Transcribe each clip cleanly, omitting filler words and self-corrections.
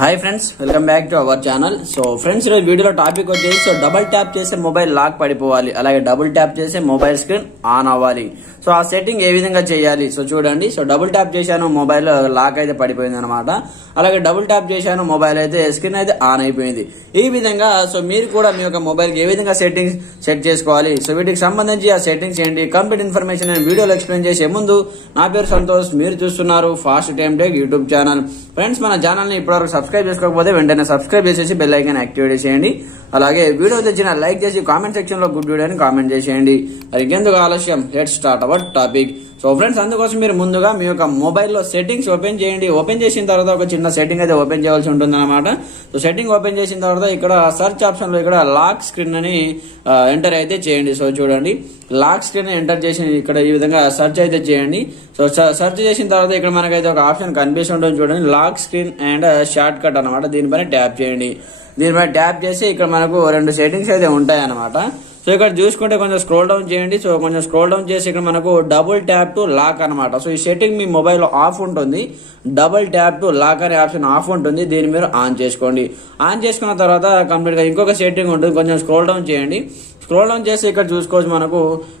Hi friends welcome back to our channel. So friends ఈ వీడియోలో topic వచ్చేసి so double tap చేస్తే mobile lock పడిపోవాలి, అలాగే డబుల్ ట్యాప్ చేస్తే మొబైల్ స్క్రీన్ ఆన్ అవ్వాలి। సో ఆ సెట్టింగ్ ఏ విధంగా చేయాలి సో చూడండి। సో డబుల్ ట్యాప్ చేశాను, మొబైల్ లాక్ అయితే పడిపోయింది అనమాట। అలాగే డబుల్ ట్యాప్ చేశాను, మొబైల్ అయితే స్క్రీన్ అయితే ఆన్ అయిపోయింది। ఈ విధంగా సో మీరు కూడా మీ యొక్క మొబైల్ కి ఏ విధంగా సెట్టింగ్స్ సెట్ చేసుకోవాలి, సో వీటికి సంబంధించి ఆ సెట్టింగ్స్ ఏంటి కంప్లీట్ ఇన్ఫర్మేషన్ నేను వీడియోలో ఎక్స్ప్లెయిన్ చేసే ముందు నా పేరు సంతోష్, మీరు చూస్తున్నారు fast time tech YouTube channel. Friends మన ఛానల్ ని ఇప్పటివరకు సబ్స్క్రైబ్ చేసుకోకపోతే వెంటనే సబ్స్క్రైబ్ చేసేసి బెల్ ఐకాన్ యాక్టివేట్ చేయండి। అలాగే వీడియో తెచ్చిన లైక్ చేసి కామెంట్ సెక్షన్ లో గుడ్ వీడియో అని కామెంట్ చేసేయండి। మరి ఇంకెందుకు ఆలస్యం, let's start our topic. So friends అందుకోసం మీరు ముందుగా మీ యొక్క మొబైల్లో సెట్టింగ్స్ ఓపెన్ చేయండి। ఓపెన్ చేసిన తర్వాత ఒక చిన్న సెట్టింగ్ అయితే ఓపెన్ చేయాల్సి ఉంటుంది అనమాట। సో సెట్టింగ్ ఓపెన్ చేసిన తర్వాత ఇక్కడ సర్చ్ ఆప్షన్ లో ఇక్కడ లాక్ స్క్రీన్ అని ఎంటర్ అయితే చేయండి। సో చూడండి లాక్ స్క్రీన్ ఎంటర్ చేసి ఇక్కడ ఈ విధంగా సర్చ్ అయితే చేయండి। సో సర్చ్ చేసిన తర్వాత ఇక్కడ మనకైతే ఒక ఆప్షన్ కనిపిస్తుంటుంది చూడండి, lock screen and shortcut అనమాట। దీనిపైన ట్యాప్ చేయండి। దీనిపైన ట్యాప్ చేసి ఇక్కడ మనకు రెండు సెట్టింగ్స్ అయితే ఉంటాయి అనమాట। సో ఇక్కడ చూసుకుంటే కొంచెం స్క్రోల్ డౌన్ చేయండి। సో కొంచెం స్క్రోల్ డౌన్ చేసి ఇక్కడ మనకు డబుల్ ట్యాప్ టు లాక్ అనమాట। సో ఈ సెట్టింగ్ మీ మొబైల్ ఆఫ్ ఉంటుంది, డబుల్ ట్యాప్ టు లాక్ అనే ఆప్షన్ ఆఫ్ ఉంటుంది, దీన్ని మీరు ఆన్ చేసుకోండి। ఆన్ చేసుకున్న తర్వాత కంప్లీట్ గా ఇంకొక సెట్టింగ్ ఉంటుంది, కొంచెం స్క్రోల్ డౌన్ చేయండి। స్క్రోల్ డౌన్ చేసి ఇక్కడ చూసుకోవచ్చు మనకు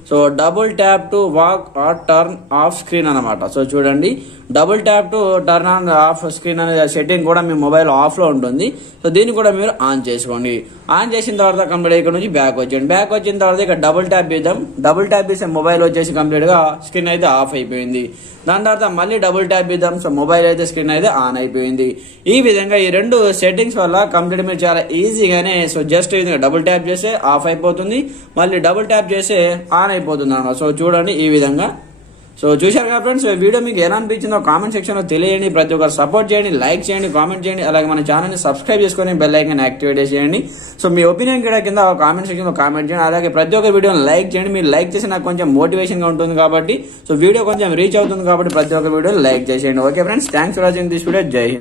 so double tap to walk are turn off screen అనమాట। సో చూడండి double tap to turn on off screen అనే సెట్టింగ్ కూడా మీ మొబైల్ ఆఫ్ లో ఉంటుంది। సో దీన్ని కూడా మీరు ఆన్ చేసుకోండి। ఆన్ చేసిన తర్వాత కంప్లీట్ ఇక్కడ నుంచి బ్యాక్ వచ్చేయండి। బ్యాక్ వచ్చిన తర్వాత ఇక్కడ డబుల్ ట్యాప్ చేద్దాం। డబుల్ ట్యాప్ చేస్తే మొబైల్ వచ్చేసి కంప్లీట్ గా స్క్రీన్ అయితే ఆఫ్ అయిపోయింది। దాని తర్వాత మళ్ళీ డబుల్ ట్యాప్ చేద్దాం, సో మొబైల్ అయితే స్క్రీన్ అయితే ఆన్ అయిపోయింది। ఈ విధంగా ఈ రెండు సెట్టింగ్స్ వల్ల కంప్లీట్ మీరు చాలా ఈజీగానే సో జస్ట్ ఈ విధంగా డబుల్ ట్యాప్ చేస్తే ఆఫ్ అయిపోతుంది, మళ్ళీ డబుల్ ట్యాప్ చేస్తే ఆన్ అయిపోతుంది అన్నమాట। సో చూడండి ఈ విధంగా। సో చూశారు కదా ఫ్రెండ్స్, వీడియో మీకు ఎలా అనిపించిందో కామెంట్ సెక్షన్ లో తెలియండి। ప్రతి ఒక్కరు సపోర్ట్ చేయండి, లైక్ చేయండి, కామెంట్ చేయండి, అలాగే మన ఛానల్ ని సబ్స్క్రైబ్ చేసుకొని బెల్ ఐకాన్ యాక్టివేట్ చేయండి। సో మీ ఒపీనియన్ కూడా కింద కామెంట్ సెక్షన్ లో కామెంట్ చేయండి, అలాగే ప్రతి ఒక్క వీడియోని లైక్ చేయండి। మీరు లైక్ చేసి నాకు కొంచెం మోటివేషన్ గా ఉంటుంది కాబట్టి, సో వీడియో కొంచెం రీచ్ అవుతుంది కాబట్టి ప్రతి ఒక్క వీడియో లైక్ చేసేయండి। Okay friends, thanks for watching this video. జై హింద్।